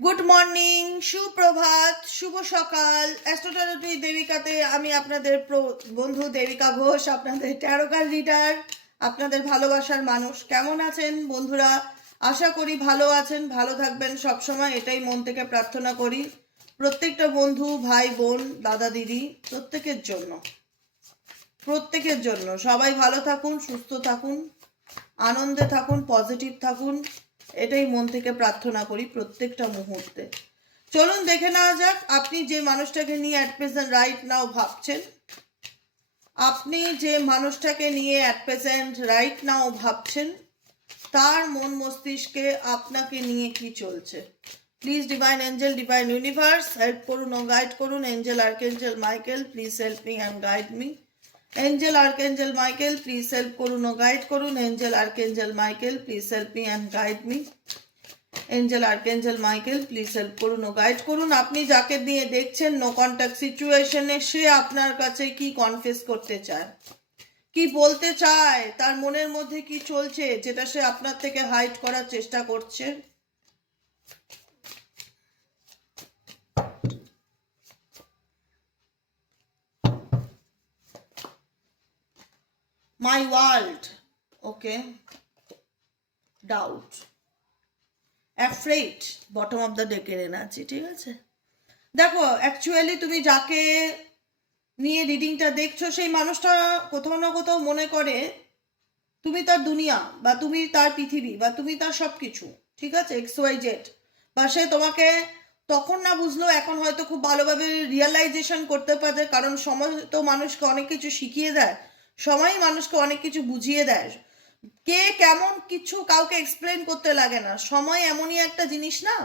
Good morning, সুপ্রভাত, শুভ সকাল। Astrology দেবিকাতে আমি আপনাদের বন্ধু দেবিকা ঘোষ, আপনাদের ট্যারোকার রিডার, আপনাদের ভালোবাসার মানুষ। কেমন আছেন বন্ধুরা? আশা করি ভালো আছেন, ভালো থাকবেন সবসময়, এটাই মন থেকে প্রার্থনা করি প্রত্যেকটা বন্ধু, ভাই বোন, দাদা দিদি, প্রত্যেকের জন্য সবাই ভালো থাকুন, সুস্থ থাকুন, আনন্দে থাকুন, পজিটিভ থাকুন, এটাই মন থেকে প্রার্থনা করি প্রত্যেকটা মুহূর্তে। চলুন দেখে নেওয়া যাক আপনি যে মানুষটাকে নিয়ে অ্যাট প্রেজেন্ট রাইট নাও ভাবছেন, তার মন মস্তিষ্কে আপনাকে নিয়ে কি চলছে। Please divine angel, divine universe help করুন ও গাইড করুন। Angel archangel Michael, please help me and guide me. Angel archangel Michael, please help করুন ও গাইড করুন। Angel archangel Michael, please help me and guide me. Angel archangel Michael, please help করুন ও guide করুন। আপনি যাকে নিয়ে দেখছেন নো কন্ট্যাক্ট সিচুয়েশনে, সে আপনার কাছে কি কনফেস করতে চায়, কি বলতে চায়, তার মনের মধ্যে কি চলছে যেটা সে আপনার থেকে হাইড করার চেষ্টা করছে। My world, okay, doubt, afraid, bottom of the ডেকের এনার্জি। ঠিক আছে, দেখো অ্যাকচুয়ালি তুমি যাকে নিয়ে রিডিংটা দেখছো সেই মানুষটা কোথাও না কোথাও মনে করে তুমি তার দুনিয়া, বা তুমি তার পৃথিবী, বা তুমি তার সব কিছু। ঠিক আছে, XYZ, বা সে তোমাকে তখন না বুঝলো, এখন হয়তো খুব ভালোভাবে রিয়েলাইজেশন করতে পারে, কারণ সময় তো মানুষকে অনেক কিছু শিখিয়ে দেয়, সময় মানুষকে অনেক কিছু বুঝিয়ে দেয়। কে কেমন কিছু কাউকে এক্সপ্লেন করতে লাগে না। সময় এমনই একটা জিনিস না,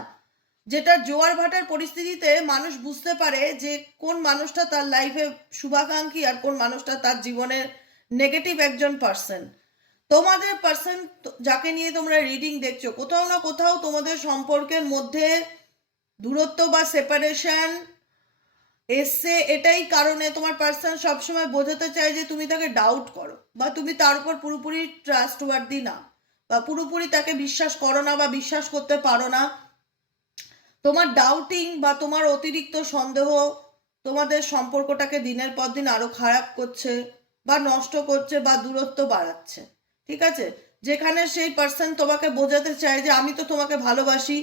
যেটা জোয়ার ভাটার পরিস্থিতিতে মানুষ বুঝতে পারে যে কোন মানুষটা তার লাইফে শুভাকাঙ্ক্ষী আর কোন মানুষটা তার জীবনের নেগেটিভ একজন পার্সন। তোমাদের পার্সন যাকে নিয়ে তোমরা রিডিং দেখছো, কোথাও না কোথাও তোমাদের সম্পর্কের মধ্যে দূরত্ব বা সেপারেশন এসছে। এটাই কারণে তোমার পার্সন সবসময় বোঝাতে চায় যে তুমি তাকে ডাউট করো, বা তুমি তার উপর পুরোপুরি ট্রাস্টওয়ার্দি না, বা পুরোপুরি তাকে বিশ্বাস করো না, বা বিশ্বাস করতে পারো না। তোমার ডাউটিং বা তোমার অতিরিক্ত সন্দেহ তোমাদের সম্পর্কটাকে দিনের পর দিন আরো খারাপ করছে, বা নষ্ট করছে, বা দূরত্ব বাড়াচ্ছে। ঠিক আছে, যেখানে সেই পার্সন তোমাকে বোঝাতে চায় যে আমি তো তোমাকে ভালোবাসি,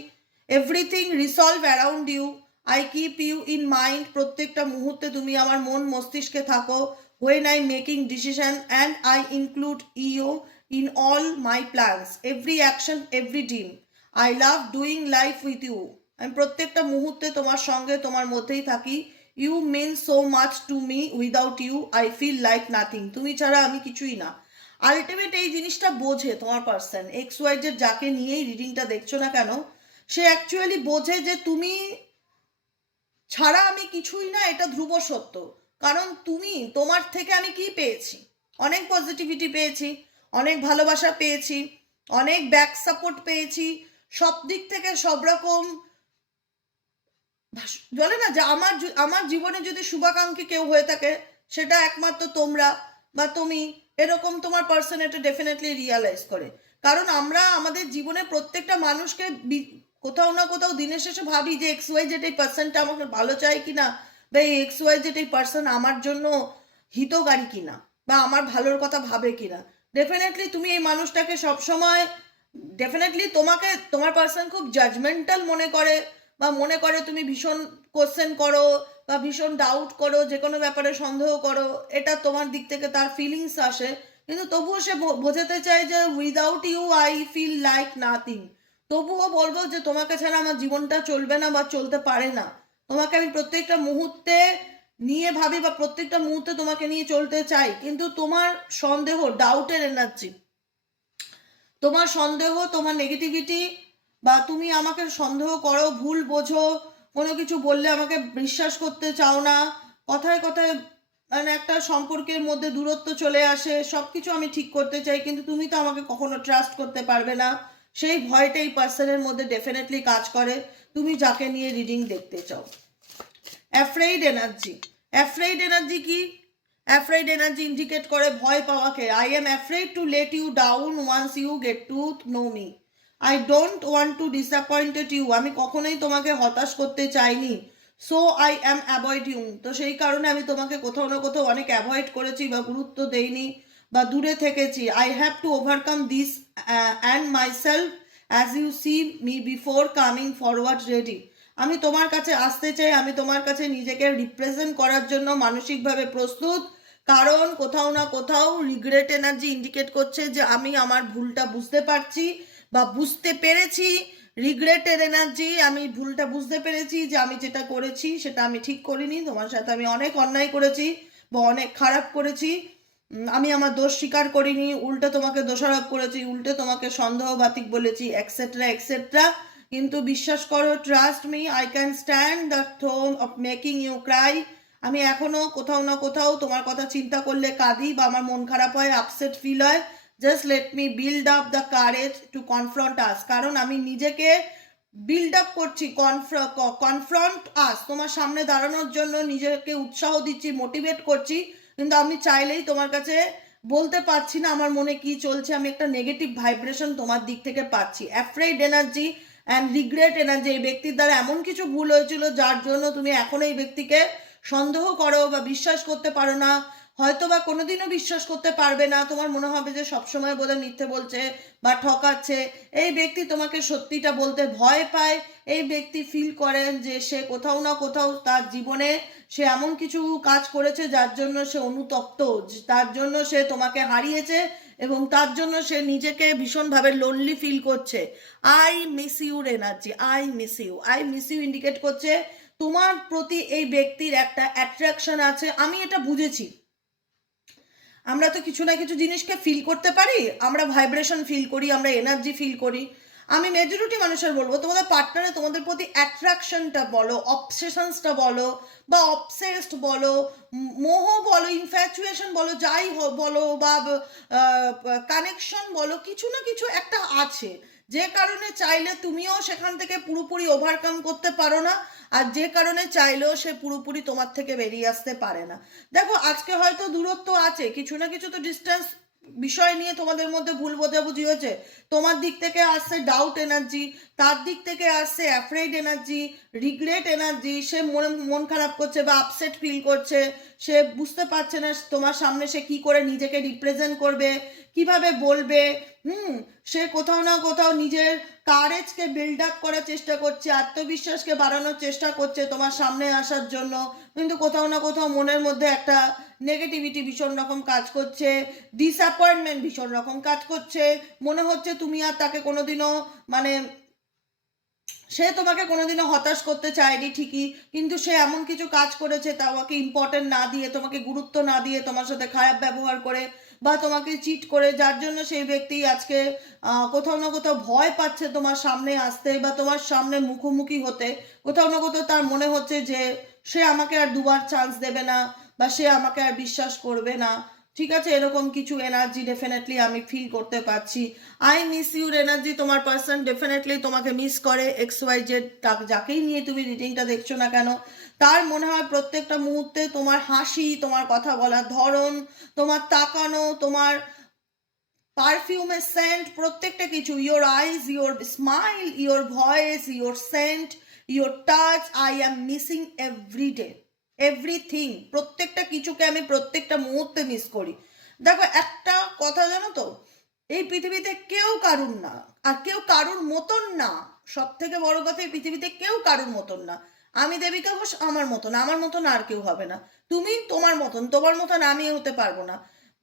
everything resolve around you, I keep you in mind, প্রত্যেকটা মুহূর্তে তুমি আমার মন মস্তিষ্কে থাকো, when I making decision and I include you in all my plans, every action, every dream, I love doing life with you, আমি প্রত্যেকটা মুহূর্তে তোমার সঙ্গে, তোমার মধ্যেই থাকি। You mean so much to me, without you I feel like nothing, তুমি ছাড়া আমি কিছুই না। আলটিমেট এই জিনিসটা বোঝে তোমার পার্সন, XYZ যাকে নিয়েই রিডিংটা দেখছো না কেন, সে অ্যাকচুয়ালি বোঝে যে তুমি ছাড়া আমি কিছুই না, এটা ধ্রুব সত্য। কারণ তুমি, তোমার থেকে আমি কি পেয়েছি? অনেক পজিটিভিটি পেয়েছি, অনেক ভালোবাসা পেয়েছি, অনেক ব্যাক সাপোর্ট পেয়েছি, সব দিক থেকে সব রকম। বলে না যে আমার জীবনে যদি শুভাকাঙ্ক্ষী কেউ হয়ে থাকে সেটা একমাত্র তোমরা বা তুমি, এরকম তোমার পার্সন এটা ডেফিনেটলি রিয়ালাইজ করে। কারণ আমরা আমাদের জীবনে প্রত্যেকটা মানুষকে কোথাও না কোথাও দিনের শেষে ভাবি যে XYZ এই পার্সনটা আমাকে ভালো চায় কিনা, বা এই XYZ এই পার্সন আমার জন্য হিতকারী কিনা, বা আমার ভালোর কথা ভাবে কিনা। ডেফিনেটলি তুমি এই মানুষটাকে সবসময়, ডেফিনেটলি তোমাকে তোমার পার্সন খুব জাজমেন্টাল মনে করে, বা মনে করে তুমি ভীষণ কোশ্চেন করো, বা ভীষণ ডাউট করো, যে কোনো ব্যাপারে সন্দেহ করো, এটা তোমার দিক থেকে তার ফিলিংস আসে। কিন্তু তবুও সে বোঝাতে চায় যে without you I feel like nothing, তবুও বলবো যে তোমাকে ছাড়া আমার জীবনটা চলবে না, বা চলতে পারে না। তোমাকে আমি প্রত্যেকটা মুহূর্তে নিয়ে ভাবি, বা প্রত্যেকটা মুহূর্তে তোমাকে নিয়ে চলতে চাই। কিন্তু তোমার সন্দেহ, ডাউটের এনার্জি, তোমার সন্দেহ, তোমার নেগেটিভিটি, বা তুমি আমাকে সন্দেহ করো, ভুল বোঝো, কোনো কিছু বললে আমাকে বিশ্বাস করতে চাও না, কথায় কথায় মানে একটা সম্পর্কের মধ্যে দূরত্ব চলে আসে। সব কিছু আমি ঠিক করতে চাই, কিন্তু তুমি তো আমাকে কখনো ট্রাস্ট করতে পারবে না, সেই ভয়টা এই পার্সনের মধ্যে ডেফিনেটলি কাজ করে তুমি যাকে নিয়ে রিডিং দেখতে চাও। অ্যাফ্রেইড এনার্জি, অ্যাফ্রেইড এনার্জি কি? অ্যাফ্রেইড এনার্জি ইন্ডিকেট করে ভয় পাওয়াকে। I am afraid to let you down once you get to know me, I don't want to disappointed you, আমি কখনোই তোমাকে হতাশ করতে চাইনি, so I am avoid you. তো সেই কারণে আমি তোমাকে কোথাও না কোথাও অনেক অ্যাভয়েড করেছি বা গুরুত্ব দেইনি বা দূরে থেকেছি। I have to overcome this and myself as you see me before coming forward ready. আমি তোমার কাছে আসতে চাই, আমি তোমার কাছে নিজেকে রিপ্রেজেন্ট করার জন্য মানসিকভাবে প্রস্তুত, কারণ কোথাও না কোথাও রিগ্রেট এনার্জি ইন্ডিকেট করছে যে আমি আমার ভুলটা বুঝতে পারছি বা বুঝতে পেরেছি। রিগ্রেটের এনার্জি, আমি ভুলটা বুঝতে পেরেছি যে আমি যেটা করেছি সেটা আমি ঠিক করিনি, তোমার সাথে আমি অনেক অন্যায় করেছি বা অনেক খারাপ করেছি, আমি আমার দোষ স্বীকার করিনি, উল্টে তোমাকে দোষারোপ করেছি, উল্টে তোমাকে সন্দেহবাতিক বলেছি, এক্সেট্রা এক্সেট্রা। কিন্তু বিশ্বাস করো, trust me, I can stand the throne of making you cry. আমি এখনো কোথাও না কোথাও তোমার কথা চিন্তা করলে কাঁদি বা আমার মন খারাপ হয়, আপসেট ফিল হয়। Just let me build up the courage to confront us, কারণ আমি নিজেকে বিল্ড আপ করছি, কনফ্রন্ট আস, তোমার সামনে দাঁড়ানোর জন্য নিজেকে উৎসাহ দিচ্ছি, মোটিভেট করছি। কিন্তু আমি চাইলেই তোমার কাছে বলতে পারছি না আমার মনে কি চলছে, আমি একটা নেগেটিভ ভাইব্রেশন তোমার দিক থেকে পাচ্ছি, afraid energy and regret energy. এই ব্যক্তির দ্বারা এমন কিছু ভুল হয়েছিল যার জন্য তুমি এখনো এই ব্যক্তিকে সন্দেহ করো বা বিশ্বাস করতে পারো না, হয়তো বা কোনোদিনও বিশ্বাস করতে পারবে না, তোমার মনে হবে যে সবসময় বোধহয় মিথ্যে বলছে বা ঠকাচ্ছে। এই ব্যক্তি তোমাকে সত্যিটা বলতে ভয় পায়, এই ব্যক্তি ফিল করেন যে সে কোথাও না কোথাও তার জীবনে সে এমন কিছু কাজ করেছে যার জন্য সে অনুতপ্ত, তার জন্য সে তোমাকে হারিয়েছে এবং তার জন্য সে নিজেকে ভীষণভাবে লোনলি ফিল করছে। I miss your energy, I miss you, I miss you indicate করছে তোমার প্রতি এই ব্যক্তির একটা অ্যাট্রাকশন আছে। আমি এটা বুঝেছি, আমরা তো কিছু না কিছু জিনিসকে ফিল করতে পারি, আমরা ভাইব্রেশন ফিল করি, আমরা এনার্জি ফিল করি। আমি মেজরিটি মানুষের বলবো তোমাদের পার্টনারে তোমাদের প্রতি অ্যাট্রাকশনটা বলো, অবসেশনসটা বলো বা অবসেসড বলো, মোহ বলো, ইনফ্যাচুয়েশন বলো, যাই বলো বা কানেকশন বলো, কিছু না কিছু একটা আছে যে কারণে চাইলে তুমিও সেখান থেকে পুরোপুরি ওভারকাম করতে পারো না, আর যে কারণে চাইলেও সে পুরোপুরি তোমার থেকে বেরিয়ে আসতে পারে না। দেখো, আজকে হয়তো দূরত্ব আছে, কিছু না কিছু তো ডিস্টেন্স বিষয় নিয়ে তোমাদের মধ্যে ভুল বোঝাবুঝি হয়েছে, তোমার দিক থেকে আসছে ডাউট এনার্জি, তার দিক থেকে আসছে অ্যাফ্রেড এনার্জি, রিগ্রেট এনার্জি, সে মন খারাপ করছে বা আপসেট ফিল করছে, সে বুঝতে পারছে না তোমার সামনে সে কি করে নিজেকে রিপ্রেজেন্ট করবে, কিভাবে বলবে। সে কোথাও না কোথাও নিজের কারেজকে বিল্ড আপ করার চেষ্টা করছে, আত্মবিশ্বাসকে বাড়ানোর চেষ্টা করছে তোমার সামনে আসার জন্য, কিন্তু কোথাও না কোথাও মনের মধ্যে একটা নেগেটিভিটি ভীষণ রকম কাজ করছে, ডিসঅ্যাপয়েন্টমেন্ট ভীষণ রকম কাজ করছে, মনে হচ্ছে তুমি আর তাকে কোনোদিনও মানে সে তোমাকে কোনোদিনও হতাশ করতে চায়নি ঠিকই, কিন্তু সে এমন কিছু কাজ করেছে তোমাকে ইম্পর্টেন্ট না দিয়ে, তোমাকে গুরুত্ব না দিয়ে, তোমার সাথে খারাপ ব্যবহার করে বা তোমাকে চিট করে, যার জন্য সেই ব্যক্তি আজকে কোথাও না কোথাও ভয় পাচ্ছে তোমার সামনে আসতে বা তোমার সামনে মুখোমুখি হতে। কোথাও না কোথাও তার মনে হচ্ছে যে সে আমাকে আর দুবার চান্স দেবে না বা সে আমাকে আর বিশ্বাস করবে না। ঠিক আছে, এরকম কিছু এনার্জি ডেফিনেটলি আমি ফিল করতে পারছি। আই মিস ইউর এনার্জি, তোমার পার্সন ডেফিনেটলি তোমাকে মিস করে। XYZ যাকেই নিয়ে তুমি রিডিংটা দেখছো না কেন, তার মনে হয় প্রত্যেকটা মুহূর্তে তোমার হাসি, তোমার কথা বলার ধরন, তোমার তাকানো, তোমার পারফিউমের সেন্ট, প্রত্যেকটা কিছু, your eyes, your smile, your voice, your scent, your touch, I am missing everyday, everything, প্রত্যেকটা কিছুকে আমি প্রত্যেকটা মুহূর্তে মিস করি। দেখো, একটা কথা জানো তো, এই পৃথিবীতে কেউ কারুর না আর কেউ কারুর মতন না। সব থেকে বড় কথা, এই পৃথিবীতে কেউ কারুর মতন না। আমি দেবিকা ঘোষ আমার মতন, আমার মতন আর কেউ হবে না। তুমি তোমার মতন, তোমার মতন আমি হতে পারবো না।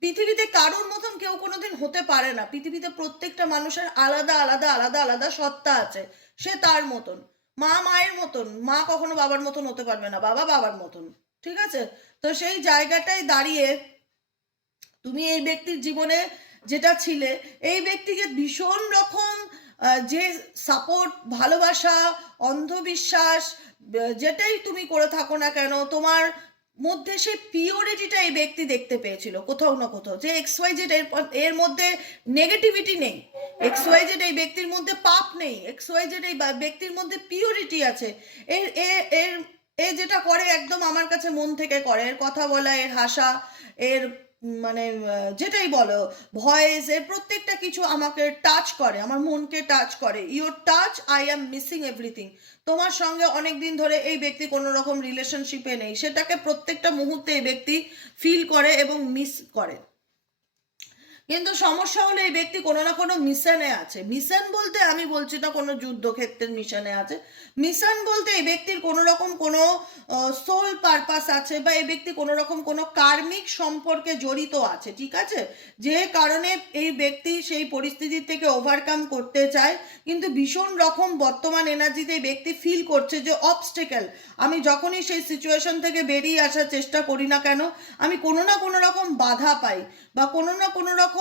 পৃথিবীতে কারোর মতন কেউ কোনোদিন হতে পারে না। পৃথিবীতে প্রত্যেকটা মানুষের আলাদা আলাদা আলাদা আলাদা সত্তা আছে, সে তার মতন। মা মায়ের মতন, মা কখনো বাবার মতন হতে পারবে না, বাবা বাবার মতন। ঠিক আছে, তো সেই জায়গাটায় দাঁড়িয়ে তুমি এই ব্যক্তির জীবনে যেটা ছিলে, এই ব্যক্তিকে ভীষণ রকম যে সাপোর্ট, ভালোবাসা, অন্ধবিশ্বাস, যেটাই তুমি করে থাকো না কেন, তোমার মধ্যে সেই পিওরিটিটা এই ব্যক্তি দেখতে পেয়েছিল কোথাও না কোথাও, যে XYZ এর মধ্যে নেগেটিভিটি নেই, XYZ এই ব্যক্তির মধ্যে পাপ নেই, XYZ এই ব্যক্তির মধ্যে পিওরিটি আছে। এর এর এ যেটা করে একদম আমার কাছে মন থেকে করে, এর কথা বলা, এর হাসা, এর মানে যেটাই বলো, ভয়েস এর প্রত্যেকটা কিছু আমাকে টাচ করে, আমার মনকে টাচ করে। Your touch, I am missing everything. তোমার সঙ্গে অনেক দিন ধরে এই ব্যক্তি কোনো রকম রিলেশনশিপে নেই, সেটাকে প্রত্যেকটা মুহূর্তে এই ব্যক্তি ফিল করে এবং মিস করে। কিন্তু সমস্যা হলো এই ব্যক্তি কোনো না কোনো মিশনে আছে। মিশন বলতে আমি বলছি না কোনো যুদ্ধক্ষেত্রের মিশনে আছে। মিশন বলতে এই ব্যক্তির কোনো রকম কোনো সোল পারপাস আছে, বা এই ব্যক্তি কোনো রকম কোনো কার্মিক সম্পর্কে জড়িত আছে, ঠিক আছে? যে কারণে এই ব্যক্তি সেই পরিস্থিতি থেকে ওভারকাম করতে চায়, কিন্তু ভীষণ রকম বর্তমান এনার্জিতে এই ব্যক্তি ফিল করছে যে অবস্টেকেল। আমি যখনই সেই সিচুয়েশন থেকে বেরিয়ে আসার চেষ্টা করি না কেন, আমি কোনো না কোনো রকম বাধা পাই, বা কোনো না কোনো রকম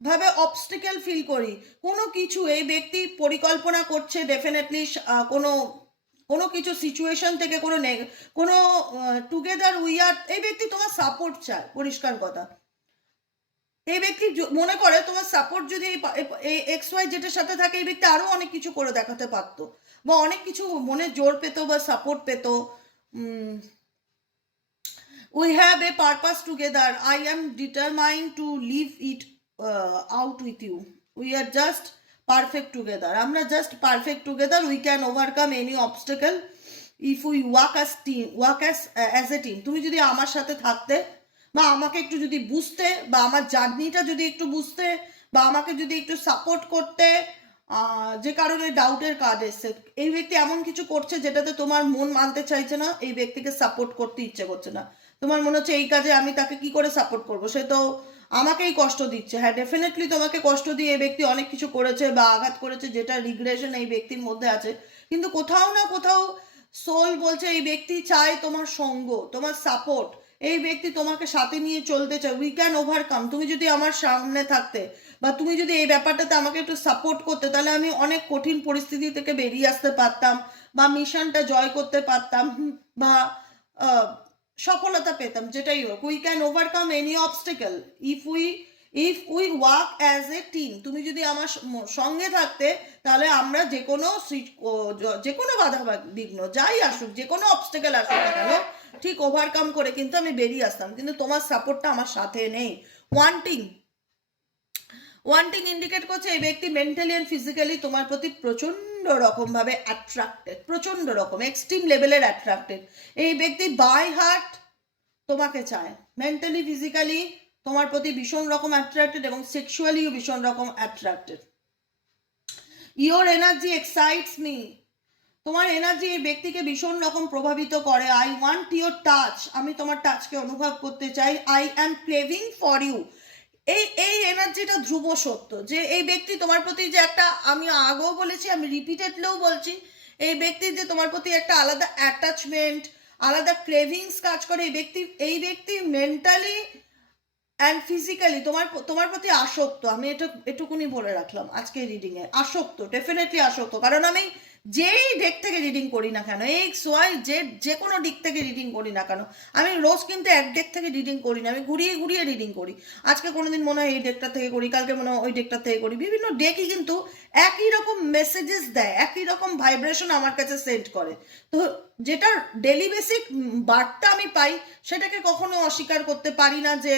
ভাবে অবস্টেকেল ফিল করি। কোনো কিছু এই ব্যক্তি পরিকল্পনা করছে ডেফিনেটলি, কোনো কোনো কিছু সিচুয়েশন থেকে কোনো টুগেদার উই আর, এই ব্যক্তি তোমার সাপোর্ট চায়, পরিষ্কার কথা। এই ব্যক্তি মনে করে তোমার সাপোর্ট যদি এই এক্স ওয়াই জেটের সাথে থাকে, এই ব্যক্তি আরো অনেক কিছু করে দেখাতে পারতো, বা অনেক কিছু মনে জোর পেতো বা সাপোর্ট পেতো। We have a purpose together. I am determined to live it out with you. We are just perfect together. আমরা just perfect together. We can overcome any obstacle if we work as a team. তুমি যদি আমার সাথে থাকতে, বা আমাকে একটু যদি বুঝতে, বা আমার জার্নিটা যদি একটু বুঝতে, বা আমাকে যদি একটু সাপোর্ট করতে, যে কারণে ডাউটের কার্ড এসছে। এই ব্যক্তি এমন কিছু করছে যেটাতে তোমার মন মানতে চাইছে না, এই ব্যক্তিকে সাপোর্ট করতে ইচ্ছে করছে না। তোমার মনে হচ্ছে এই কাজে আমি তাকে কি করে সাপোর্ট করব, সে তো আমাকেই কষ্ট দিচ্ছে। হ্যাঁ, ডেফিনেটলি তোমাকে কষ্ট দিয়ে এই ব্যক্তি অনেক কিছু করেছে বা আঘাত করেছে, যেটা রিগ্রেশন এই ব্যক্তির মধ্যে আছে। কিন্তু কোথাও না কোথাও সোল বলছে এই ব্যক্তি চায় তোমার সঙ্গ, তোমার সাপোর্ট। এই ব্যক্তি তোমাকে সাথে নিয়ে চলতে চায়। We can overcome. তুমি যদি আমার সামনে থাকতে, বা তুমি যদি এই ব্যাপারটাতে আমাকে একটু সাপোর্ট করতে, তাহলে আমি অনেক কঠিন পরিস্থিতি থেকে বেরিয়ে আসতে পারতাম, বা মিশনটা জয় করতে পারতাম, বা সফলতা পেতাম, যেটাই হোক। We can overcome any obstacle if we work as a team. তুমি যদি আমার সঙ্গে থাকতে, তাহলে আমরা যে কোনো বাধা বিঘ্ন যাই আসুক, যে কোনো অবস্টেকেল আসুক না কেন, ঠিক ওভারকাম করে কিন্তু আমি বেরিয়ে আসতাম। কিন্তু তোমার সাপোর্টটা আমার সাথে নেই। ওয়ান্টিং ইন্ডিকেট করছে এই ব্যক্তি মেন্টালি অ্যান্ড ফিজিক্যালি তোমার প্রতি প্রচন্ড রকম ভাবে অ্যাট্রাক্টেড, প্রচন্ড রকম এক্সট্রিম লেভেলের অ্যাট্রাক্টেড। এই ব্যক্তি বাই হার্ট তোমাকে চায়, মেন্টালি ফিজিক্যালি তোমার প্রতি ভীষণ রকম অ্যাট্রাক্টেড, এবং সেক্সুয়ালিও ভীষণ রকম attracted. Your energy excites me. তোমার এনার্জি এই ব্যক্তিকে ভীষণ রকম প্রভাবিত করে। I want your touch. আমি তোমার টাচকে অনুভব করতে চাই। I am craving for you. এই এনার্জিটা ধ্রুব সত্য, যে এই ব্যক্তি তোমার প্রতি যে একটা, আমি আগেও বলেছি, আমি রিপিটেডলিও বলছি, এই ব্যক্তির যে তোমার প্রতি একটা আলাদা অ্যাটাচমেন্ট, আলাদা ক্রেভিংস কাজ করে। এই ব্যক্তি মেন্টালি অ্যান্ড ফিজিক্যালি তোমার প্রতি আসক্ত। আমি এটুকুনি বলে রাখলাম আজকে রিডিংয়ে, আসক্ত, ডেফিনেটলি আসক্ত। কারণ আমি যেই দিক থেকে রিডিং করি না কেন, এক্স ওয়াই জেড, যে কোনো দিক থেকে রিডিং করি না কেন, আমি রোজ কিন্তু এক ডেক থেকে রিডিং করি না, আমি ঘুরিয়ে ঘুরিয়ে রিডিং করি। আজকে কোনোদিন মনে হয় এই ডেকটা থেকে করি, কালকে মনে হয় ওই ডেকটা থেকে করি। বিভিন্ন ডেকই কিন্তু একই রকম মেসেজেস দেয়, একই রকম ভাইব্রেশন আমার কাছে সেন্ড করে। তো যেটা ডেলি বেসিক বার্তা আমি পাই, সেটাকে কখনো অস্বীকার করতে পারি না যে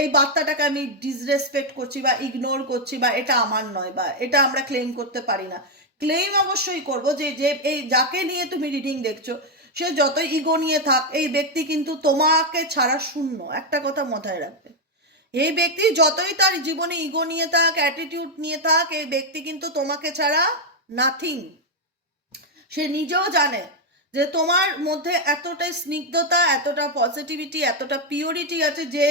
এই বার্তাটাকে আমি ডিসরেসপেক্ট করছি বা ইগনোর করছি, বা এটা আমার নয়, বা এটা আমরা ক্লেম করতে পারি না। ক্লেম অবশ্যই করব যে এই যাকে নিয়ে তুমি রিডিং দেখছো, সে যতই ইগো নিয়ে থাক, এই ব্যক্তি কিন্তু তোমাকে ছাড়া শূন্য। একটা কথা মাথায় রাখবে, এই ব্যক্তি যতই তার জীবনে ইগো নিয়ে থাক, অ্যাটিটিউড নিয়ে থাক, এই ব্যক্তি কিন্তু তোমাকে ছাড়া নাথিং। সে নিজেও জানে যে তোমার মধ্যে এতটাই স্নিগ্ধতা, এতটা পজিটিভিটি, এতটা পিওরিটি আছে যে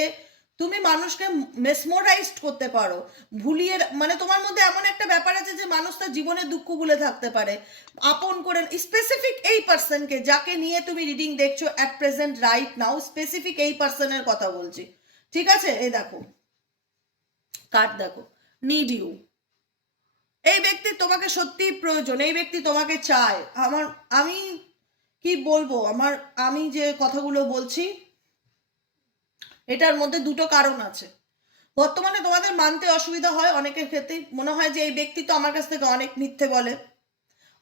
তুমি মানুষকে মেসমোরাইজড করতে পারো, ভুলিয়ে, মানে তোমার মধ্যে এমন একটা ব্যাপার আছে যে মানুষ তার জীবনে দুঃখ ভুলে থাকতে পারে, আপন করে। স্পেসিফিক এই পার্সনকে যাকে নিয়ে তুমি রিডিং দেখছো at present right now, specific এই পার্সনের কথা বলছি, ঠিক আছে? এই দেখো কার্ড, দেখো নিড ইউ। এই ব্যক্তি তোমাকে সত্যি প্রয়োজন, এই ব্যক্তি তোমাকে চায়। আমি কি বলবো, আমি যে কথাগুলো বলছি, এটার মধ্যে দুটো কারণ আছে। বর্তমানে তোমাদের মানতে অসুবিধা হয় অনেকের ক্ষেত্রে, মনে হয় যে এই ব্যক্তি তো আমার কাছ থেকে অনেক মিথ্যে বলে,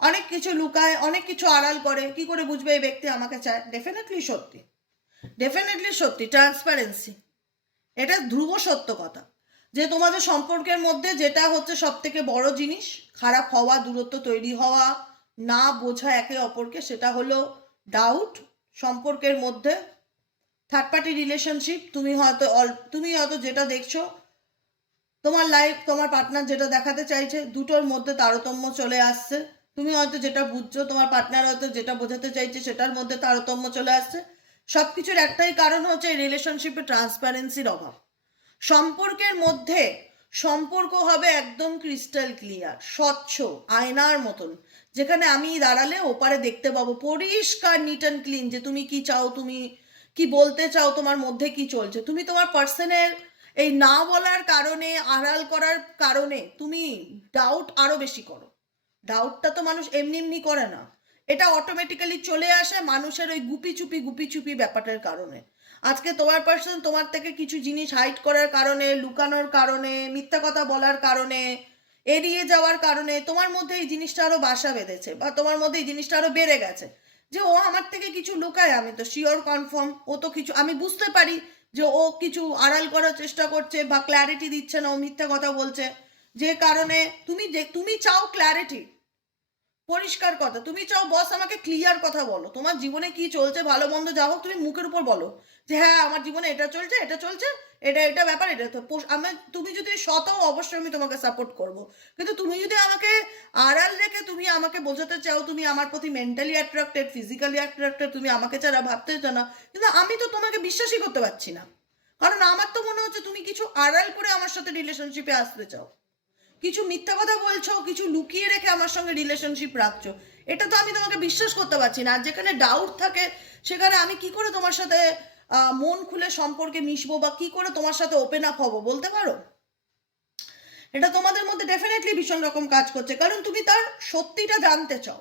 অনেক কিছু লুকায়, অনেক কিছু আড়াল করে, কি করে বুঝবে এই ব্যক্তি আমাকে চায়? ডেফিনেটলি সত্যি, ডেফিনেটলি সত্যি, ট্রান্সপারেন্সি, এটা ধ্রুব সত্য কথা, যে তোমাদের সম্পর্কের মধ্যে যেটা হচ্ছে সব থেকে বড় জিনিস, খারাপ হওয়া, দূরত্ব তৈরি হওয়া, না বোঝা একে অপরকে, সেটা হলো ডাউট। সম্পর্কের মধ্যে থার্ড পার্টি রিলেশনশিপ, তুমি হয়তো যেটা দেখছো, তোমার লাইফ, তোমার পার্টনার যেটা দেখাতে চাইছে, দুটোর মধ্যে তারতম্য চলে আসছে। তুমি হয়তো যেটা বুঝছো, তোমার পার্টনার হয়তো যেটা বোঝাতে চাইছে, সেটার মধ্যে তারতম্য চলে আসছে। সবকিছুর একটাই কারণ হচ্ছে এই রিলেশনশিপে ট্রান্সপারেন্সির অভাব। সম্পর্কের মধ্যে সম্পর্ক হবে একদম ক্রিস্টাল ক্লিয়ার, স্বচ্ছ, আয়নার মতন, যেখানে আমি দাঁড়ালে ওপারে দেখতে পাবো পরিষ্কার, নিট অ্যান্ড ক্লিন, যে তুমি কি চাও, তুমি কি বলতে চাও, তোমার মধ্যে কি চলছে। তুমি তোমার পার্সনের এই না বলার কারণে, আড়াল করার কারণে তুমি ডাউট আরো বেশি করো। ডাউটটা তো মানুষ এমনি এমনি করে না, এটা অটোমেটিক্যালি চলে আসে মানুষের ওই গুপি চুপি ব্যাপারটার কারণে। আজকে তোমার পার্সন তোমার থেকে কিছু জিনিস হাইড করার কারণে, লুকানোর কারণে, মিথ্যা কথা বলার কারণে, এড়িয়ে যাওয়ার কারণে তোমার মধ্যে এই জিনিসটা আরো বাসা বেঁধেছে, বা তোমার মধ্যে এই জিনিসটা আরো বেড়ে গেছে, যে ও আমার থেকে কিছু লুকায়। আমি তো শিওর কনফার্ম ও তো কিছু, আমি বুঝতে পারি যে ও কিছু আড়াল করার চেষ্টা করছে, বা ক্ল্যারিটি দিচ্ছে না, ও মিথ্যা কথা বলছে। যে কারণে তুমি চাও ক্ল্যারিটি, পরিষ্কার কথা, তুমি চাও বস আমাকে ক্লিয়ার কথা বলো, তোমার জীবনে কি চলছে, ভালো মন্দ যা হোক, তুমি মুখের উপর বলো যে হ্যাঁ আমার জীবনে এটা চলছে, এটা চলছে, এটা ব্যাপার, এটা তো তুমি যদি সৎ হও, অবশ্যই আমি তোমাকে সাপোর্ট করব। কিন্তু তুমি যদি আমাকে আড়াল রেখে তুমি আমাকে বোঝাতে চাও তুমি আমার প্রতি মেন্টালি অ্যাট্রাক্টেড, ফিজিক্যালি অ্যাট্রাক্টেড, তুমি আমাকে ছাড়া ভাবতে চাও না, কিন্তু আমি তো তোমাকে বিশ্বাসই করতে পারছি না। কারণ আমার তো মনে হচ্ছে তুমি কিছু আড়াল করে আমার সাথে রিলেশনশিপে আসতে চাও, কিছু মিথ্যা কথা বলছো, কিছু লুকিয়ে রেখে আমার সঙ্গে রিলেশনশিপ রাখছো। এটা তো আমি তোমাকে বিশ্বাস করতে পারছি না। আর যেখানে ডাউট থাকে, সেখানে আমি কি করে তোমার সাথে মন খুলে সম্পর্কে মিশবো, বা কি করে তোমার সাথে ওপেন আপ হবো, বলতে পারো? এটা তোমাদের মধ্যে ডেফিনেটলি ভীষণ রকম কাজ করছে, কারণ তুমি তার সত্যিটা জানতে চাও।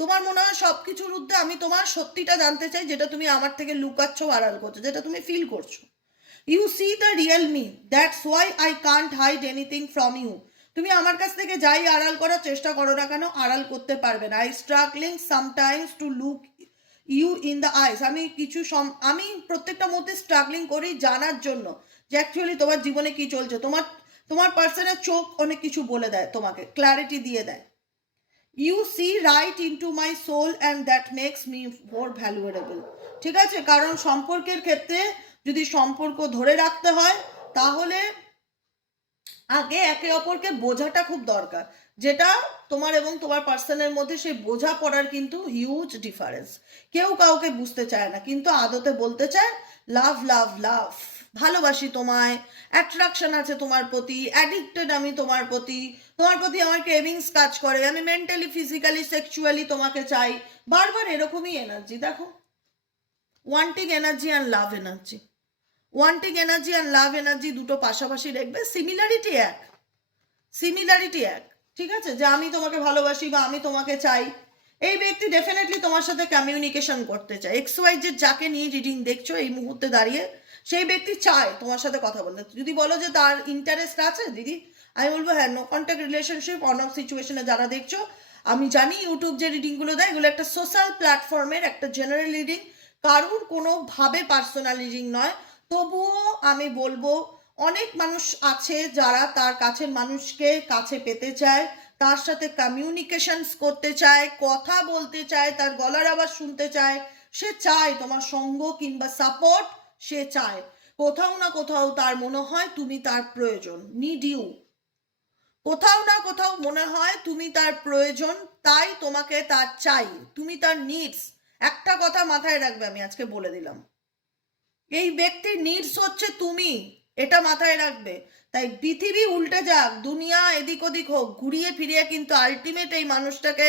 তোমার মনে হয় সবকিছুর ঊর্ধ্বে আমি তোমার সত্যিটা জানতে চাই, যেটা তুমি আমার থেকে লুকাচ্ছ, আড়াল করছো, যেটা তুমি ফিল করছো। You see the real me, that's why I can't hide anything from you. তুমি আমার কাছ থেকে যাই আড়াল করার চেষ্টা করো না কেন, আড়াল করতে পারবে না। I struggling sometimes to look you in the eyes. আমি প্রত্যেকটা মধ্যে স্ট্রাগলিং করি জানার জন্য যে অ্যাকচুয়ালি তোমার জীবনে কি চলছে। তোমার পার্সনের চোখ অনেক কিছু বলে দেয়, তোমাকে ক্ল্যারিটি দিয়ে দেয়। You see right into my soul and that makes me more valuable. ঠিক আছে, কারণ সম্পর্কের ক্ষেত্রে যদি সম্পর্ক ধরে রাখতে হয়, তাহলে আগে একে অপরকে বোঝাটা খুব দরকার, যেটা তোমার এবং তোমার পার্সনের মধ্যে সেই বোঝা পড়ার কিন্তু হিউজ ডিফারেন্স। কেউ কাউকে বুঝতে চায় না, কিন্তু আদতে বলতে চায় লাভ লাভ লাভ, ভালোবাসি তোমায়, অ্যাট্রাকশন আছে তোমার প্রতি, অ্যাডিক্টেড আমি তোমার প্রতি, আমার ক্রেভিংস কাজ করে, আমি মেন্টালি, ফিজিক্যালি, সেক্সুয়ালি তোমাকে চাই। বারবার এরকমই এনার্জি। দেখো, wanting energy and love energy, wanting energy and love energy দুটো পাশাপাশি দেখবে, সিমিলারিটি এক। ঠিক আছে, যে আমি তোমাকে ভালোবাসি বা আমি তোমাকে চাই, এই ব্যক্তি ডেফিনেটলি তোমার সাথে কমিউনিকেশন করতে চায়। XYZ যাকে নিয়ে রিডিং দেখছো এই মুহূর্তে দাঁড়িয়ে, সেই ব্যক্তি চায় তোমার সাথে কথা বলতে। যদি বলো যে তার ইন্টারেস্ট আছে দিদি, আমি বলবো হ্যাঁ, no contact relationship, on off সিচুয়েশনে যারা দেখছো, আমি জানি ইউটিউব যে রিডিংগুলো দেয় এগুলো একটা সোশ্যাল প্ল্যাটফর্মের একটা জেনারেল রিডিং, কারুর কোনোভাবে পার্সোনাল রিডিং নয়। তবুও আমি বলবো, অনেক মানুষ আছে যারা তার কাছের মানুষকে কাছে পেতে চায়, তার সাথে কমিউনিকেশনস করতে চায়, কথা বলতে চায়, তার গলার আওয়াজ শুনতে চায়, সে চায় তোমার সঙ্গ কিংবা সাপোর্ট, সে চায়। কোথাও না কোথাও তার মনে হয় তুমি তার প্রয়োজন, নিড ইউ, কোথাও না কোথাও মনে হয় তুমি তার প্রয়োজন, তাই তোমাকে তার চাই, তুমি তার নিডস। একটা কথা মাথায় রাখবে, আমি আজকে বলে দিলাম, এই ব্যক্তির নিডস হচ্ছে তুমি, এটা মাথায় রাখবে। তাই পৃথিবী উল্টে যাক, দুনিয়া এদিক ওদিক হোক, ঘুরিয়ে ফিরিয়ে কিন্তু আলটিমেট এই মানুষটাকে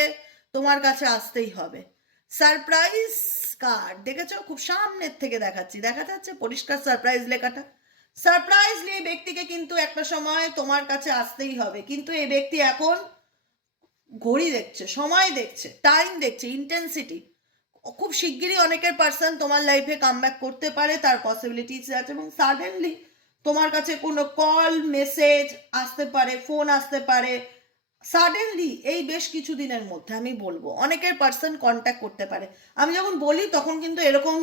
তোমার কাছে আসতেই হবে। সারপ্রাইজ কার্ড দেখেছো, খুব সামনের থেকে দেখাচ্ছি, দেখা যাচ্ছে পরিষ্কার সারপ্রাইজ লেখাটা। সারপ্রাইজলি এই ব্যক্তিকে কিন্তু একটা সময় তোমার কাছে আসতেই হবে, কিন্তু এই ব্যক্তি এখন ঘড়ি দেখছে, সময় দেখছে, টাইম দেখছে, ইন্টেন্সিটি। খুব শিগগিরই অনেকের পার্সন তোমার লাইফে কামব্যাক করতে পারে, তার পসিবিলিটিস আছে, এবং সাডেনলি তোমার কাছে কোনো কল, মেসেজ আসতে পারে, ফোন আসতে পারে। সাডেনলি এই বেশ কিছু দিনের মধ্যে আমি বলবো অনেকের পার্সন কন্ট্যাক্ট করতে পারে। আমি যখন বলি তখন কিন্তু এরকম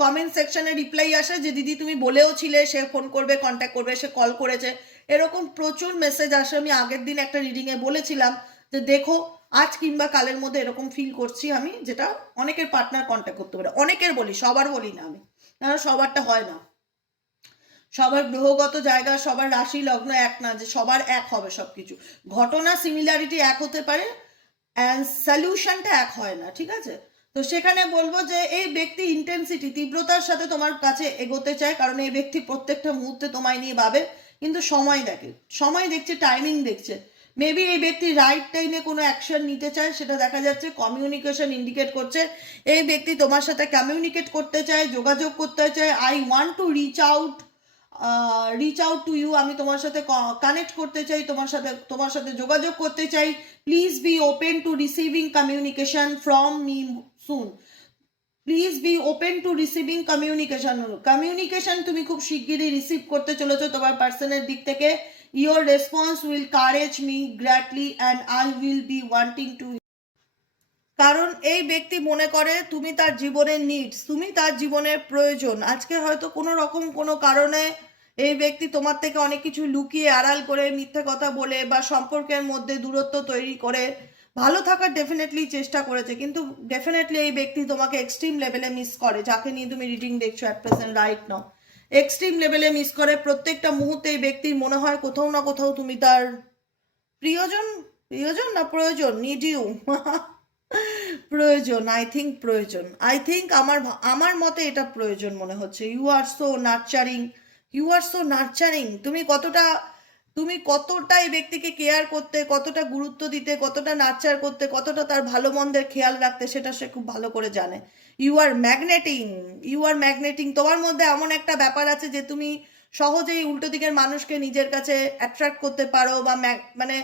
কমেন্ট সেকশনে রিপ্লাই আসে যে দিদি তুমি বলেও ছিলে সে ফোন করবে, কন্ট্যাক্ট করবে, সে কল করেছে, এরকম প্রচুর মেসেজ আসে। আমি আগের দিন একটা রিডিংয়ে বলেছিলাম যে দেখো আজ কিংবা কালের মধ্যে এরকম ফিল করছি আমি, যেটা অনেকের পার্টনার কন্ট্যাক্ট করতে পারে। অনেকের বলি, সবার বলি না আমি, কারণ সবারটা হয় না, সবার গ্রহগত জায়গা, সবার রাশি লগ্ন এক না যে সবার এক হবে সব কিছু। ঘটনা সিমিলারিটি এক হতে পারে, অ্যান্ড সলিউশনটা এক হয় না, ঠিক আছে? তো সেখানে বলবো যে এই ব্যক্তি ইন্টেন্সিটি, তীব্রতার সাথে তোমার কাছে এগোতে চায়, কারণ এই ব্যক্তি প্রত্যেকটা মুহূর্তে তোমায় নিয়ে ভাবে, কিন্তু সময় দেখে, সময় দেখছে, টাইমিং দেখছে। মেবি এই ব্যক্তি রাইট টাইমে কোনো অ্যাকশন নিতে চায়, সেটা দেখা যাচ্ছে। কমিউনিকেশন ইন্ডিকেট করছে এই ব্যক্তি তোমার সাথে কমিউনিকেট করতে চায়, যোগাযোগ করতে চায়। I want to reach out to you, আমি তোমার সাথে কানেক্ট করতে চাই, তোমার সাথে যোগাযোগ করতে চাই। Please be open to receiving communication from me soon, please be open to receiving communication তুমি খুব শিগগিরই রিসিভ করতে চলেছো তোমার পার্সনের দিক থেকে। Your response will courage me greatly and I will be wanting to, কারণ এই ব্যক্তি মনে করে তুমি তার জীবনের নিডস, তুমি তার জীবনের প্রয়োজন। আজকে হয়তো কোনো রকম কোনো কারণে এই ব্যক্তি তোমার থেকে অনেক কিছু লুকিয়ে, আড়াল করে, মিথ্যে কথা বলে বা সম্পর্কের মধ্যে দূরত্ব তৈরি করে ভালো থাকার ডেফিনেটলি চেষ্টা করেছে, কিন্তু ডেফিনেটলি এই ব্যক্তি তোমাকে এক্সট্রিম লেভেলে মিস করে। যাকে নিয়ে তুমি রিডিং দেখছো at present right now, extreme লেভেলে মিস করে। প্রত্যেকটা মুহূর্তে এই ব্যক্তির মনে হয় কোথাও না কোথাও তুমি তার প্রিয়জন, প্রিয়জন না প্রয়োজন, নিড ইউ প্রয়োজন, আই থিঙ্ক আমার মতে এটা প্রয়োজন মনে হচ্ছে। ইউ আর সো নার্চারিং, তুমি কতটা এই ব্যক্তিকে কেয়ার করতে, কতটা গুরুত্ব দিতে, কতটা নার্চার করতে, কতটা তার ভালো মন্দের খেয়াল রাখতে, সেটা সে খুব ভালো করে জানে। ইউ আর ম্যাগনেটিং, তোমার মধ্যে এমন একটা ব্যাপার আছে যে তুমি সহজেই উল্টো দিকের মানুষকে নিজের কাছে অ্যাট্রাক্ট করতে পারো বা মানে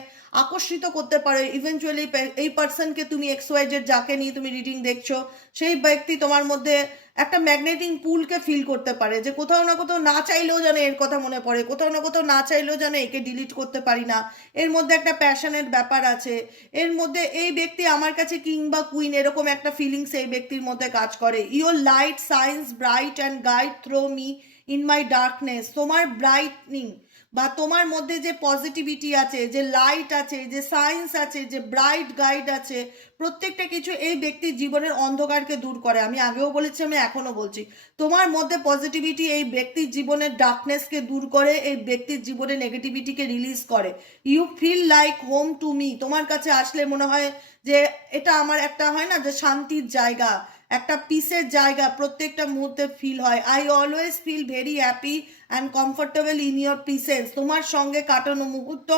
আকর্ষিত করতে পারো। ইভেনচুয়ালি এই পার্সনকে তুমি XYZ যাকে নিয়ে তুমি রিডিং দেখছো, সেই ব্যক্তি তোমার মধ্যে একটা ম্যাগনেটিং পুলকে ফিল করতে পারে, যে কোথাও না কোথাও না চাইলেও যেন এর কথা মনে পড়ে, কোথাও না কোথাও না চাইলেও যেন একে ডিলিট করতে পারি না। এর মধ্যে একটা প্যাশনের ব্যাপার আছে, এর মধ্যে এই ব্যক্তি আমার কাছে কিং বা কুইন, এরকম একটা ফিলিংস এই ব্যক্তির মধ্যে কাজ করে। Your light shines bright and guide through me in my darkness, তোমার ব্রাইটনিং বা তোমার মধ্যে যে পজিটিভিটি আছে, যে লাইট আছে, যে সায়েন্স আছে, যে ব্রাইট গাইড আছে, প্রত্যেকটা কিছু এই ব্যক্তির জীবনের অন্ধকারকে দূর করে। আমি আগেও বলেছি, আমি এখনো বলছি, তোমার মধ্যে পজিটিভিটি এই ব্যক্তির জীবনের ডার্কনেসকে দূর করে, এই ব্যক্তির জীবনে নেগেটিভিটিকে রিলিজ করে। You feel like home to me, তোমার কাছে আসলে মনে হয় যে এটা আমার একটা, হয় না যে শান্তির জায়গা, একটা পিসের জায়গা, প্রত্যেকটা মুহূর্তে ফিল হয়। I always feel very happy and comfortable in your presence, তোমার সঙ্গে কাটানো মুহূর্ত,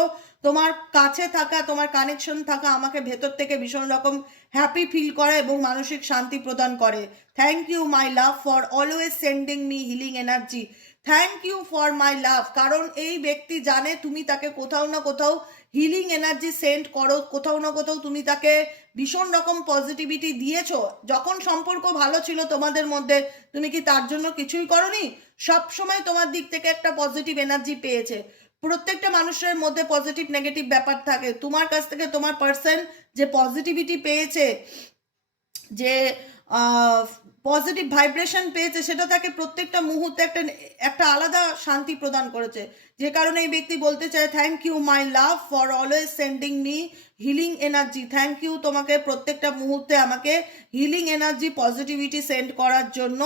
তোমার কাছে থাকা, তোমার কানেকশন থাকা আমাকে ভেতর থেকে ভীষণ রকম হ্যাপি ফিল করে এবং মানসিক শান্তি প্রদান করে। Thank you my love for always sending me healing energy, thank you for my love, কারণ এই ব্যক্তি জানে তুমি তাকে কোথাও না কোথাও হিলিং এনার্জি সেন্ড করো, কোথাও না কোথাও তুমি তাকে ভীষণ রকম পজিটিভিটি দিয়েছো। যখন সম্পর্ক ভালো ছিল তোমাদের মধ্যে, তুমি কি তার জন্য কিছুই করনি? সব সময় তোমার দিক থেকে একটা পজিটিভ এনার্জি পেয়েছে। প্রত্যেকটা মানুষের মধ্যে পজিটিভ নেগেটিভ ব্যাপার থাকে, তোমার কাছ থেকে তোমার পার্সন যে পজিটিভিটি পেয়েছে, যে পজিটিভ ভাইব্রেশন পেয়েছে, সেটা তাকে প্রত্যেকটা মুহূর্তে একটা আলাদা শান্তি প্রদান করেছে। যে কারণে এই ব্যক্তি বলতে চায় thank you my love for always sending me healing energy, thank you তোমাকে প্রত্যেকটা মুহূর্তে আমাকে হিলিং এনার্জি, পজিটিভিটি সেন্ড করার জন্য।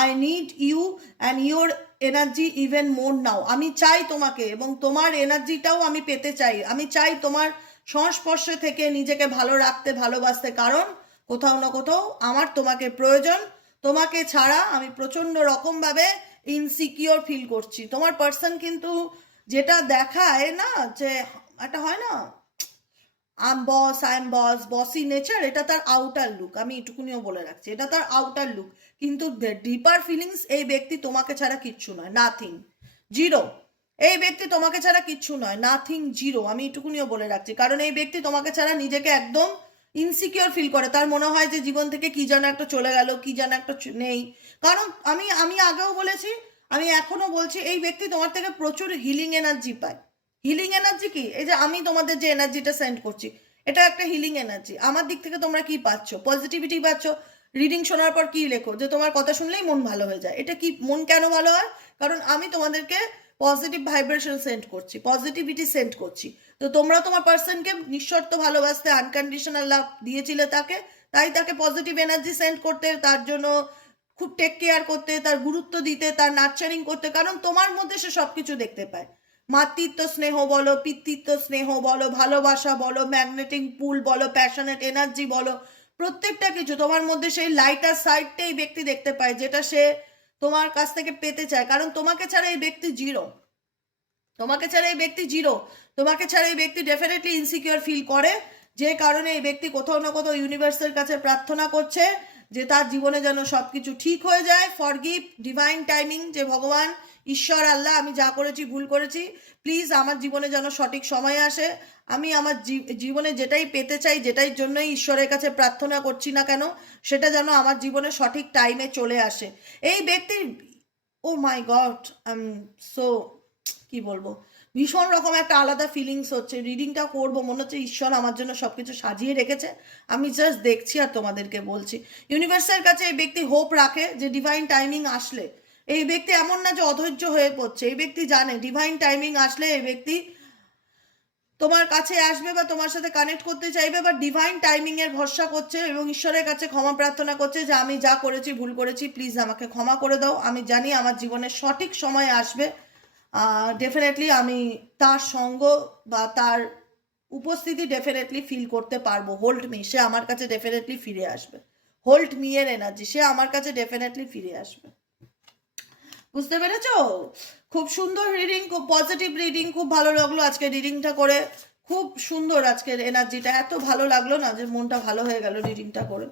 I need you and your energy even more now, আমি চাই তোমাকে এবং তোমার এনার্জিটাও আমি পেতে চাই। আমি চাই তোমার সংস্পর্শে থেকে নিজেকে ভালো রাখতে, ভালোবাসতে, কারণ কোথাও না কোথাও আমার তোমাকে প্রয়োজন। তোমাকে ছাড়া আমি প্রচণ্ড রকমভাবে ইনসিকিওর ফিল করছি। তোমার পার্সন কিন্তু যেটা দেখায় না, যে একটা হয় না আই এম বসি নেচার, এটা তার আউটার লুক, আমি এটুকুনিও বলে রাখছি, এটা তার আউটার লুক, কিন্তু ডিপার ফিলিংস এই ব্যক্তি তোমাকে ছাড়া কিচ্ছু নয়, নাথিং, জিরো। এই ব্যক্তি তোমাকে ছাড়া কিচ্ছু নয়, নাথিং, জিরো, আমি এটুকুনিও বলে রাখছি। কারণ এই ব্যক্তি তোমাকে ছাড়া নিজেকে একদম ইনসিকিওর ফিল করে, তার মনে হয় যে জীবন থেকে কি যেন একটা চলে গেল, কি যেন একটা নেই। কারণ আমি আগেও বলেছি, আমি এখনো বলছি, এই ব্যক্তি তোমার থেকে প্রচুর হিলিং এনার্জি পায়। হিলিং এনার্জি কি? এই যে আমি তোমাদের যে এনার্জিটা সেন্ড করছি, এটা একটা হিলিং এনার্জি। আমার দিক থেকে তোমরা কি পাচ্ছ? পজিটিভিটি পাচ্ছ, রিডিং শোনার পর কি লেখো যে তোমার কথা শুনলেই মন ভালো হয়ে যায়। এটা কি মন কেন ভালো হয়? কারণ আমি তোমাদেরকে পজিটিভ ভাইব্রেশন সেন্ড করছি, পজিটিভিটি সেন্ড করছি। তো তোমরা তোমার পার্সনকে নিঃশর্ত ভালোবাসতে, আনকন্ডিশনাল লাভ দিয়েছিলে তাকে, তাই তাকে পজিটিভ এনার্জি সেন্ড করতে, তার জন্য খুব টেক কেয়ার করতে, তার গুরুত্ব দিতে, তার নার্চারিং করতে, কারণ তোমার মধ্যে সে সবকিছু দেখতে পায়। মাতৃত্ব স্নেহ বলো, পিতৃত্ব স্নেহ বলো, ভালোবাসা বলো, ম্যাগনেটিক পুল বলো, প্যাশনেট এনার্জি বলো, প্রত্যেকটা কিছু তোমার মধ্যে সেই লাইটার সাইডটাই ব্যক্তি দেখতে পায়, যেটা সে তোমার কাছ থেকে পেতে চায়। কারণ তোমাকে ছাড়া এই ব্যক্তি জিরো, তোমাকে ছাড়া এই ব্যক্তি জিরো, তোমাকে ছাড়া এই ব্যক্তি ডেফিনেটলি ইনসিকিউর ফিল করে, যে কারণে এই ব্যক্তি কোথাও না কোথাও ইউনিভার্সের কাছে প্রার্থনা করছে যে তার জীবনে যেন সব কিছু ঠিক হয়ে যায়। ফরগিভ, ডিভাইন টাইমিং, যে ভগবান ঈশ্বর আল্লাহ আমি যা করেছি ভুল করেছি, প্লিজ আমার জীবনে যেন সঠিক সময় আসে, আমি আমার জীবনে যেটাই পেতে চাই, যেটাই জন্যই ঈশ্বরের কাছে প্রার্থনা করছি না কেন, সেটা যেন আমার জীবনে সঠিক টাইমে চলে আসে। এই ব্যক্তির, ও মাই গড, সো কি বলবো, ভীষণ রকম একটা আলাদা ফিলিংস হচ্ছে। রিডিংটা করবো মনে হচ্ছে ঈশ্বর আমার জন্য সবকিছু সাজিয়ে রেখেছে, আমি জাস্ট দেখছি আর তোমাদেরকে বলছি। ইউনিভার্সের কাছে এই ব্যক্তি হোপ রাখে যে ডিভাইন টাইমিং আসলে, এই ব্যক্তি এমন না যে অধৈর্য হয়ে পড়ছে, এই ব্যক্তি জানে ডিভাইন টাইমিং আসলে এই ব্যক্তি তোমার কাছে আসবে বা তোমার সাথে কানেক্ট করতে চাইবে, বা ডিভাইন টাইমিং এর ভরসা করছে এবং ঈশ্বরের কাছে ক্ষমা প্রার্থনা করছে যে আমি যা করেছি ভুল করেছি, প্লিজ আমাকে ক্ষমা করে দাও। আমি জানি আমার জীবনের সঠিক সময় আসবে, ডেফিনেটলি আমি তার সঙ্গ বা তার উপস্থিতি ডেফিনেটলি ফিল করতে পারবো। হোল্ড মি, সে আমার কাছে ডেফিনেটলি ফিরে আসবে। হোল্ড মি এর এনার্জি, সে আমার কাছে ডেফিনেটলি ফিরে আসবে। বুঝতে পেরেছো? খুব সুন্দর রিডিং, খুব পজিটিভ রিডিং, খুব ভালো লাগলো আজকে রিডিংটা করে, খুব সুন্দর আজকের এনার্জিটা, এত ভালো লাগলো না যে মনটা ভালো হয়ে গেল রিডিংটা করে।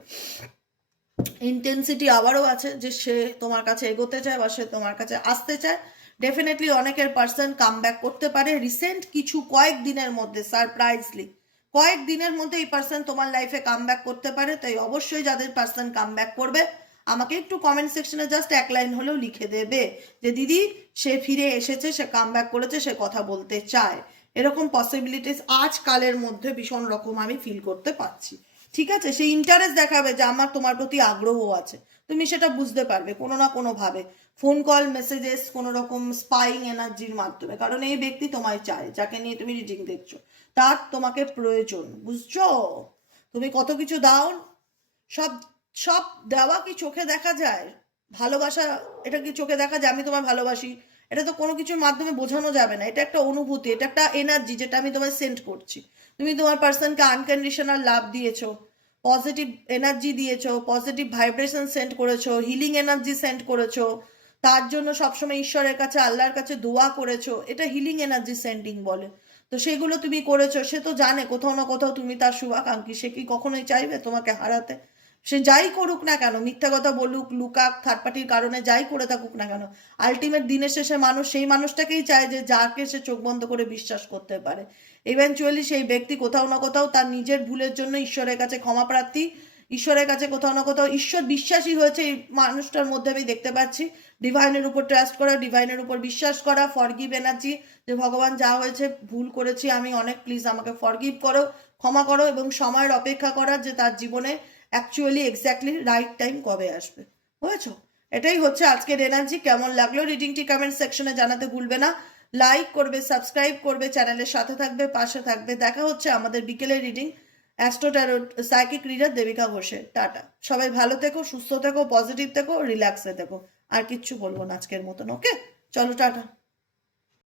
ইন্টেন্সিটি আবারও আছে যে সে তোমার কাছে এগোতে চায় বা সে তোমার কাছে আসতে চায়। ডেফিনেটলি অনেকের পার্সন কাম ব্যাক করতে পারে রিসেন্ট কিছু কয়েক দিনের মধ্যে, সারপ্রাইজলি কয়েক দিনের মধ্যে এই পার্সন তোমার লাইফে কাম ব্যাক করতে পারে। তাই অবশ্যই যাদের পার্সন কাম ব্যাক করবে আমাকে একটু কমেন্ট সেকশনে জাস্ট এক লাইন হলেও লিখে দেবে যে দিদি সে ফিরে এসেছে, সে কাম ব্যাক করেছে, সে কথা বলতে চায়। এরকম পসিবিলিটিস আজকালের মধ্যে ভীষণ রকম আমি ফিল করতে পারছি। ঠিক আছে, সেই ইন্টারেস্ট দেখাবে যে আমার তোমার প্রতি আগ্রহ আছে, তুমি সেটা বুঝতে পারবে কোনো না কোনো ভাবে, ফোন কল, মেসেজেস, কোনো রকম স্পাইং এনার্জির মাধ্যমে। কারণ এই ব্যক্তি তোমায় চায়, যাকে নিয়ে তুমি রিডিং দেখছো, তার তোমাকে প্রয়োজন, বুঝছো? তুমি কত কিছু দাও, সব সব দেওয়া কি চোখে দেখা যায়? ভালোবাসা, এটা কি চোখে দেখা যায় আমি তোমায় ভালোবাসি? এটা তো কোনো কিছুর মাধ্যমে বোঝানো যাবে না, এটা একটা অনুভূতি, এটা একটা এনার্জি যেটা আমি তোমায় সেন্ড করছি। তুমি তোমার পার্সনকে আনকন্ডিশনাল লাভ দিয়েছো, পজিটিভ এনার্জি দিয়েছো, পজিটিভ ভাইব্রেশন সেন্ড করেছো, হিলিং এনার্জি সেন্ড করেছো, তার জন্য সবসময় ঈশ্বরের কাছে, আল্লাহর কাছে দোয়া করেছো, এটা হিলিং এনার্জি সেন্ডিং বলে। তো সেগুলো তুমি করেছো, সে তো জানে কোথাও না কোথাও তুমি তার শুভাকাঙ্ক্ষী, সে কি কখনোই চাইবে তোমাকে হারাতে? সে যাই করুক না কেন, মিথ্যা কথা বলুক, লুকাক, থার্ড পার্টির কারণে যাই করে থাকুক না কেন, আলটিমেট দিনের শেষে মানুষ সেই মানুষটাকেই চায় যে যাকে সে চোখ বন্ধ করে বিশ্বাস করতে পারে। ইভেনচুয়ালি সেই ব্যক্তি কোথাও না কোথাও তার নিজের ভুলের জন্য ঈশ্বরের কাছে ক্ষমা প্রার্থী, ঈশ্বরের কাছে কোথাও না কোথাও ঈশ্বর বিশ্বাসী হয়েছে এই মানুষটার মধ্যে আমি দেখতে পাচ্ছি। ডিভাইনের উপর ট্রাস্ট করা, ডিভাইনের উপর বিশ্বাস করা, ফরগিভ এনার্জি, যে ভগবান যা হয়েছে ভুল করেছি আমি অনেক, প্লিজ আমাকে ফরগিভ করো, ক্ষমা করো, এবং সময়ের অপেক্ষা করা যে তার জীবনে অ্যাকচুয়ালি এক্স্যাক্টলি রাইট টাইম কবে আসবে। বুঝেছো? এটাই হচ্ছে আজকের এনার্জি। কেমন লাগলো রিডিংটি কমেন্ট সেকশনে জানাতে ভুলবে না। লাইক করবে, সাবস্ক্রাইব করবে, চ্যানেলের সাথে থাকবে, পাশে থাকবে। দেখা হচ্ছে আমাদের বিকেলের reading astro tarot psychic reader Debika ঘোষের। টাটা, সবাই ভালো থেকো, সুস্থ থেকো, পজিটিভ থেকো, রিল্যাক্সে থেকো। আর কিচ্ছু বলবো না আজকের মতন। ওকে, চলো টাটা।